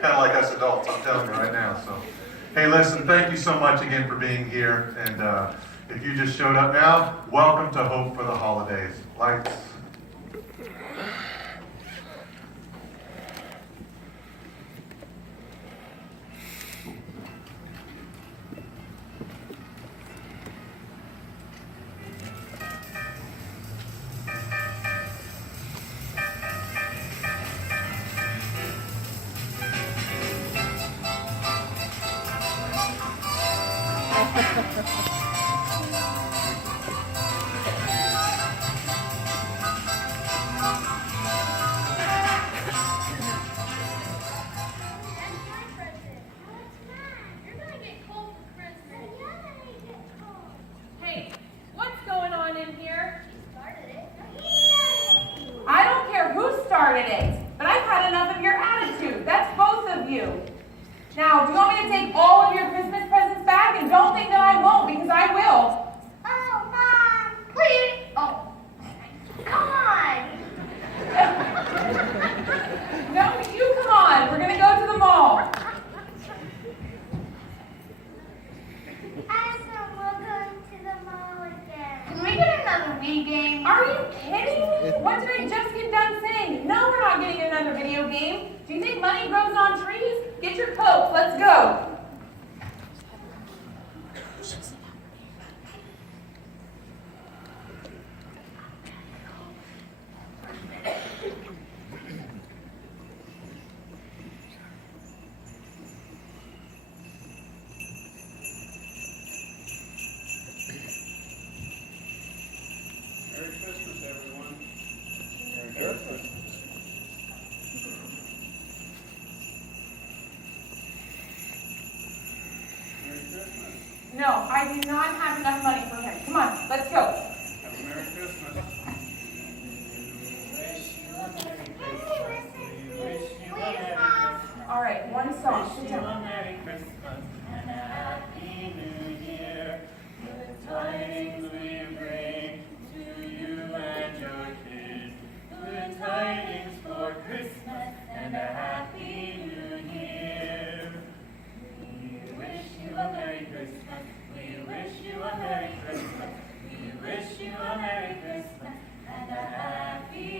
Kind of like us adults, I'm telling you right now. So, hey, listen, thank you so much again for being here. And if you just showed up now, welcome to Hope for the Holidays. Lights. Hey, what's going on in here? I don't care who started it, but I've had enough of your attitude. That's both of you. Now, do you want me to take all of your Christmas presents back? And don't think that I won't, because I will. Oh, Mom, please. Oh, come on. No, you come on. We're going to go to the mall. Awesome, we're going to the mall again. Can we get another Wii game? Are you kidding? What did I just get done saying? No, we're not getting another video game. Do you think money grows on trees? Get your coat. Let's go. Merry Christmas, everyone. Merry Christmas. Merry Christmas. No, I do not have enough money for him. Come on, let's go. Have a Merry Christmas. Please, Mom. All right, one song. Sit down. Merry Christmas and a Happy New Year. Good tidings we bring to you and your kids. Good tidings for Christmas and a Happy New Year. We wish you a Merry Christmas. We wish you a Merry Christmas. We wish you a Merry Christmas and a Happy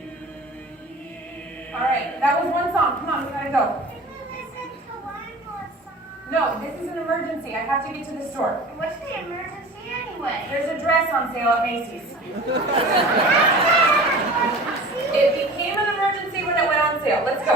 New Year. All right, that was one song. Come on, we gotta go. Can we listen to one more song? No, this is an emergency. I have to get to the store. What's the emergency anyway? There's a dress on sale at Macy's. It became an emergency when it went on sale. Let's go.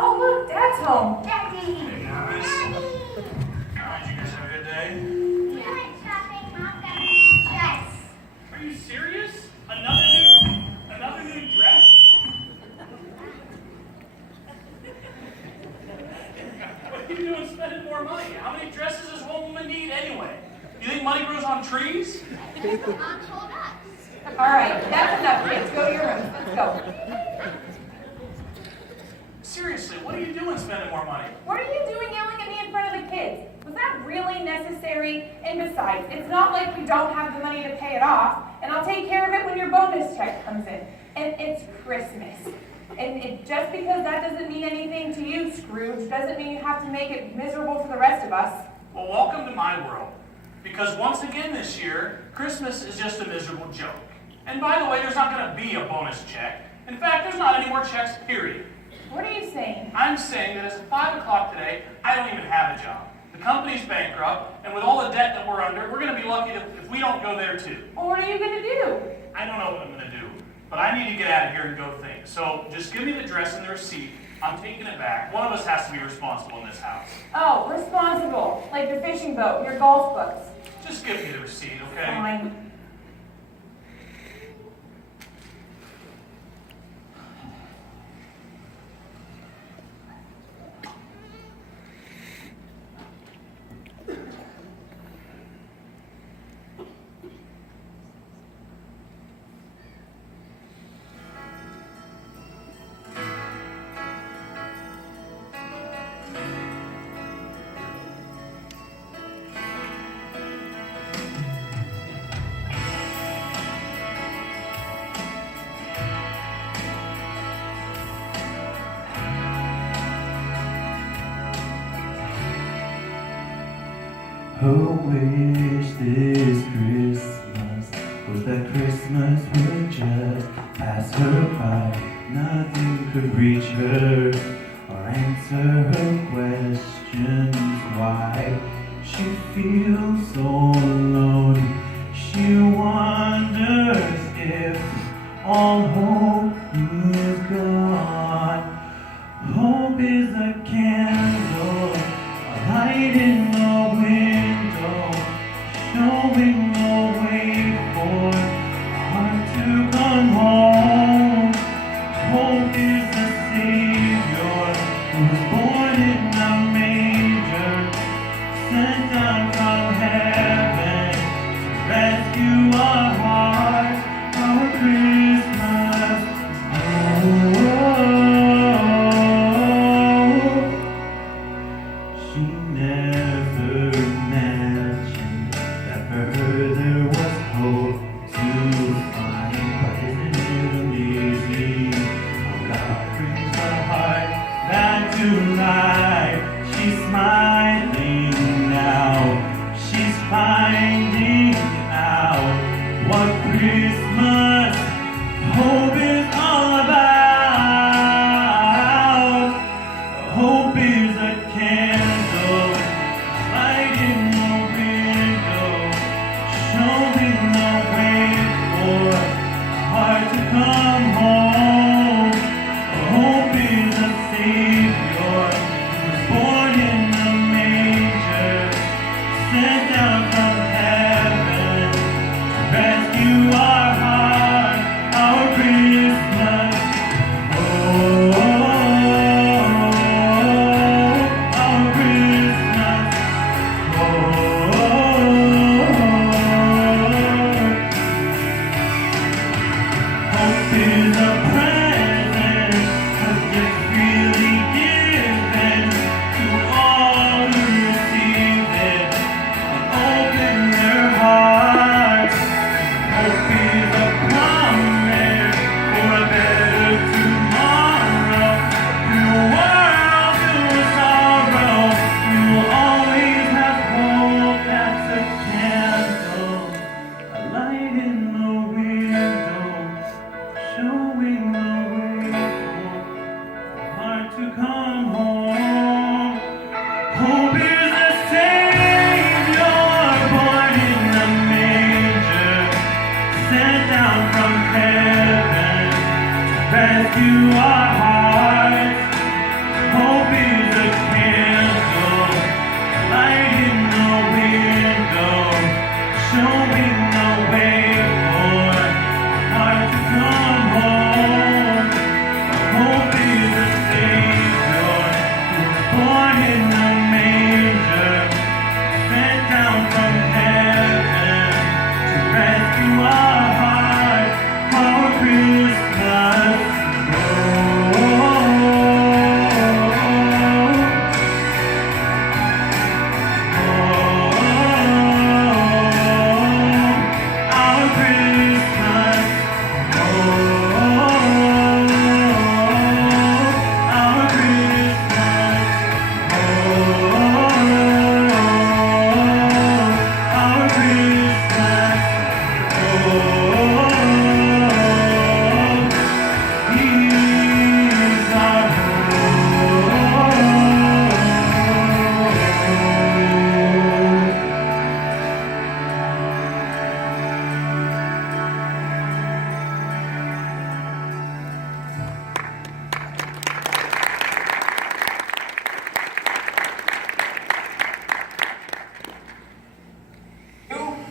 Oh, look, Dad's home. Daddy. Hey guys. Daddy. Did you guys have a good day? We went shopping. Mom got me a dress. Are you serious? Another new dress? What are you doing spending more money? How many dresses does one woman need anyway? You think money grows on trees? Mom told us. All right, that's enough, kids. Go to your rooms. Let's go. Seriously, what are you doing spending more money? What are you doing yelling at me in front of the kids? Was that really necessary? And besides, it's not like we don't have the money to pay it off, and I'll take care of it when your bonus check comes in. And it's Christmas. And just because that doesn't mean anything to you, Scrooge, doesn't mean you have to make it miserable for the rest of us. Well, welcome to my world. Because once again this year, Christmas is just a miserable joke. And by the way, there's not going to be a bonus check. In fact, there's not any more checks, period. What are you saying? I'm saying that as of 5 o'clock today, I don't even have a job. The company's bankrupt, and with all the debt that we're under, we're going to be lucky if we don't go there too. Well, what are you going to do? I don't know what I'm going to do, but I need to get out of here and go think. So just give me the dress and the receipt. I'm taking it back. One of us has to be responsible in this house. Oh, responsible. Like the fishing boat, your golf books. Just give me the receipt, okay? Fine. Her wish this Christmas was that Christmas would just pass her by. Nothing could reach her or answer her questions why she feels so alone. She wonders if all hope is gone. Hope is a candle, a light in the window, showing the way for a heart to come home. Hope is the Savior who was born in a manger, sent down from heaven to rescue our heart, our Christmas. She never imagined that for her there was hope to find. But isn't it amazing how God brings her heart back to life? She's smiling now. She's finding out what Christmas hope is all about. Hope is a candle, light in the window, showing the way for a heart to come home. Hope is a Savior who was born in a manger, sent down from heaven to rescue our heart, our Christmas. Oh, our Christmas. Hope is a present, a gift freely given to all who receive it and open their hearts. Hope is a promise for a better tomorrow. Through a world filled with sorrow, we will always have hope that's a candle, a light in the window, showing the way for a heart to come home. Hope is a Savior born in the manger, sent down from heaven to rescue our hearts. Hope is a candle, light in the window, showing the way for a heart to come home. Hope is a Savior who was born in a manger, sent down from heaven to rescue our hearts, our Christmas. Our Christmas. Our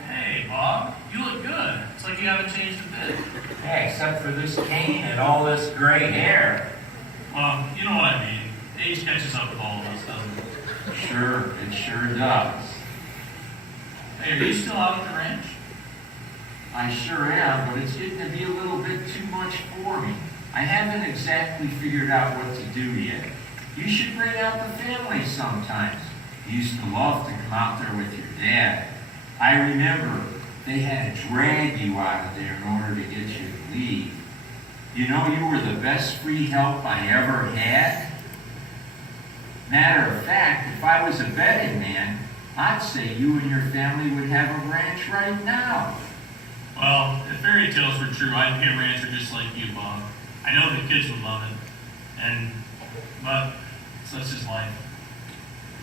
Hey, Bob, you look good. It's like you haven't changed a bit. Hey, except for this cane and all this gray hair. Well, you know what I mean. Age catches up with all of us, doesn't it? Sure, it sure does. Hey, are you still out at the ranch? I sure am, but it's getting to be a little bit too much for me. I haven't exactly figured out what to do yet. You should bring out the family sometimes. You used to love to come out there with your dad. I remember they had to drag you out of there in order to get you to leave. You know, you were the best free help I ever had. Matter of fact, if I was a betting man, I'd say you and your family would have a ranch right now. Well, if fairy tales were true, I'd be a rancher just like you, Bob. I know the kids would love it. But such is life.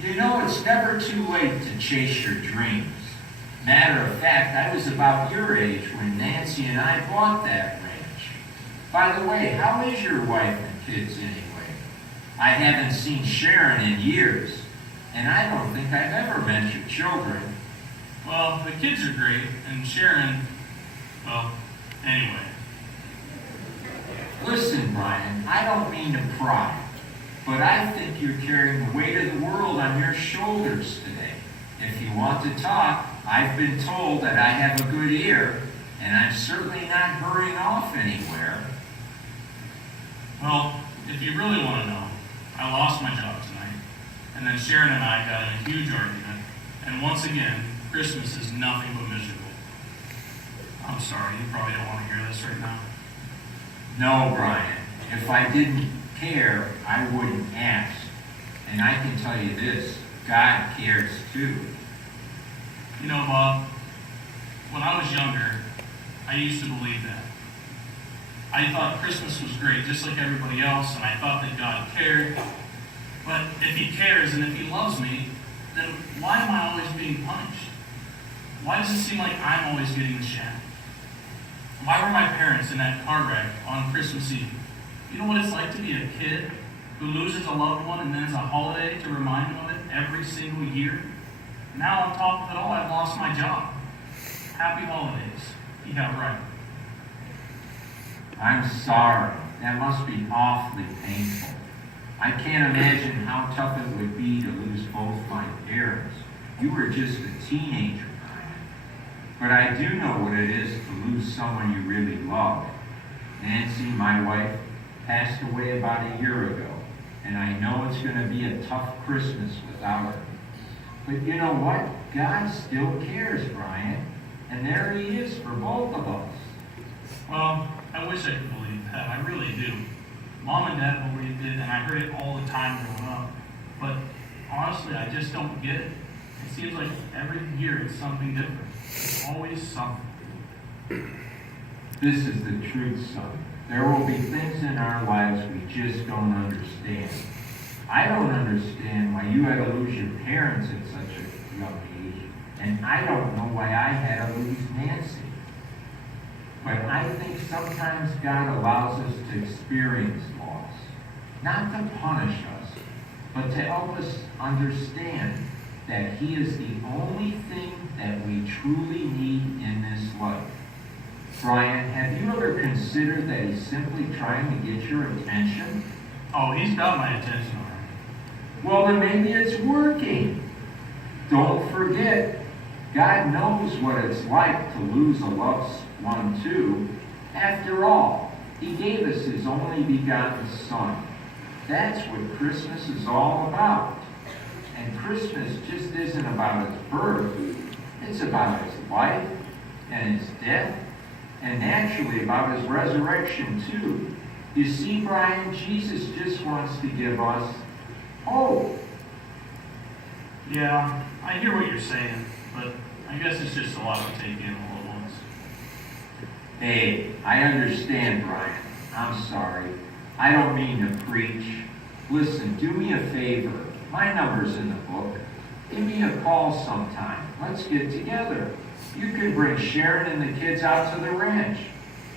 You know, it's never too late to chase your dreams. Matter of fact, I was about your age when Nancy and I bought that ranch. By the way, how is your wife and kids anyway? I haven't seen Sharon in years, and I don't think I've ever met your children. Well, the kids are great, and Sharon, well, anyway. Listen, Brian, I don't mean to pry, but I think you're carrying the weight of the world on your shoulders today. If you want to talk, I've been told that I have a good ear, and I'm certainly not hurrying off anywhere. Well, if you really want to know, I lost my job tonight, and then Sharon and I got in a huge argument, and once again, Christmas is nothing but miserable. I'm sorry, you probably don't want to hear this right now. No, Brian, if I didn't care, I wouldn't ask. And I can tell you this, God cares too. You know, Bob, when I was younger, I used to believe that. I thought Christmas was great, just like everybody else, and I thought that God cared. But if He cares and if He loves me, then why am I always being punished? Why does it seem like I'm always getting the shaft? Why were my parents in that car wreck on Christmas Eve? You know what it's like to be a kid who loses a loved one and then has a holiday to remind them of it every single year? Now on top of it all, I've lost my job. Happy holidays. Yeah, right. I'm sorry. That must be awfully painful. I can't imagine how tough it would be to lose both my parents. You were just a teenager, Brian. But I do know what it is to lose someone you really love. Nancy, my wife, passed away about a year ago, and I know it's going to be a tough Christmas without her. But you know what? God still cares, Brian. And there He is for both of us. Well, I wish I could believe that. I really do. Mom and Dad believed it, and I heard it all the time growing up. But honestly, I just don't get it. It seems like every year it's something different. It's always something. This is the truth, son. There will be things in our lives we just don't understand. I don't understand why you had to lose your parents at such a young age, and I don't know why I had to lose Nancy. But I think sometimes God allows us to experience loss, not to punish us, but to help us understand that He is the only thing that we truly need in this life. Brian, have you ever considered that He's simply trying to get your attention? Oh, He's got my attention already. Well, then maybe it's working. Don't forget, God knows what it's like to lose a loved one too. After all, He gave us His only begotten Son. That's what Christmas is all about. And Christmas just isn't about His birth. It's about His life and His death, and naturally about His resurrection too. You see, Brian, Jesus just wants to give us hope. Yeah, I hear what you're saying, but I guess it's just a lot to take in all at once. Hey, I understand, Brian. I'm sorry. I don't mean to preach. Listen, do me a favor. My number's in the book. Give me a call sometime. Let's get together. You can bring Sharon and the kids out to the ranch.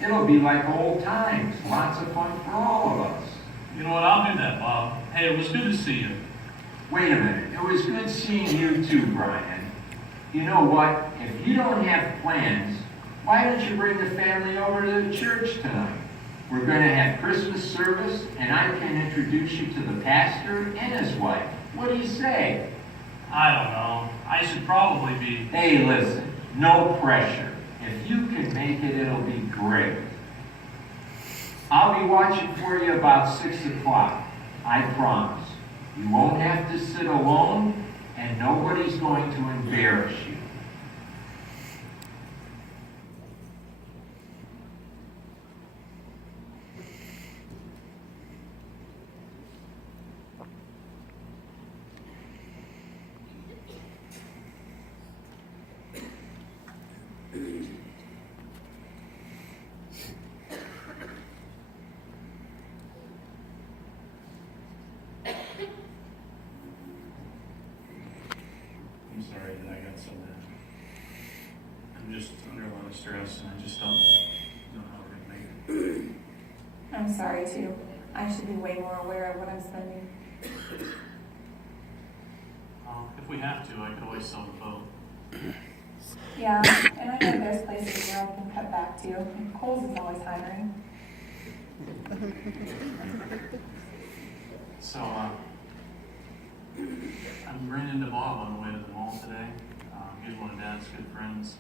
It'll be like old times. Lots of fun for all of us. You know what? I'll do that, Bob. Hey, it was good to see you. Wait a minute. It was good seeing you too, Brian. You know what? If you don't have plans, why don't you bring the family over to the church tonight? We're going to have Christmas service, and I can introduce you to the pastor and his wife. What do you say? I don't know. I should probably be. Hey, listen. No pressure. If you can make it, it'll be great. I'll be watching for you about 6 o'clock. I promise. You won't have to sit alone, and nobody's going to embarrass you. and I just don't know how we're going to make it. I'm sorry too. I should be way more aware of what I'm spending. Well, if we have to, I could always sell the boat. Yeah, and I know there's places where I can cut back to. And Kohl's is always hiring. So, I ran into Bob on the way to the mall today. He's one of Dad's good friends.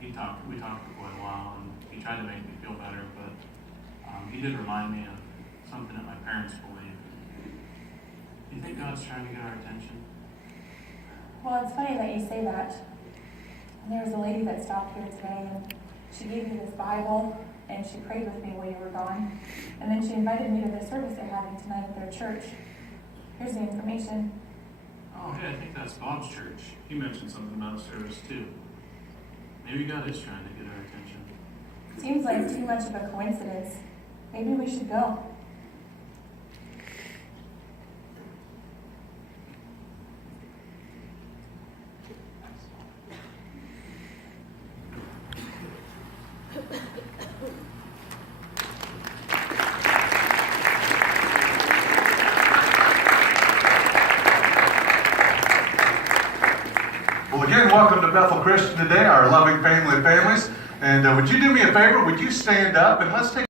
We talked for quite a while, and he tried to make me feel better, but he did remind me of something that my parents believe. Do you think God's trying to get our attention? Well, it's funny that you say that. There was a lady that stopped here today, and she gave me this Bible, and she prayed with me while you were gone. And then she invited me to the service they're having tonight at their church. Here's the information. Oh, hey, I think that's Bob's church. He mentioned something about a service, too. Maybe God is trying to get our attention. Seems like too much of a coincidence. Maybe we should go. Well, again, welcome to Bethel Christian today, our loving family of families. And would you do me a favor? Would you stand up and let's take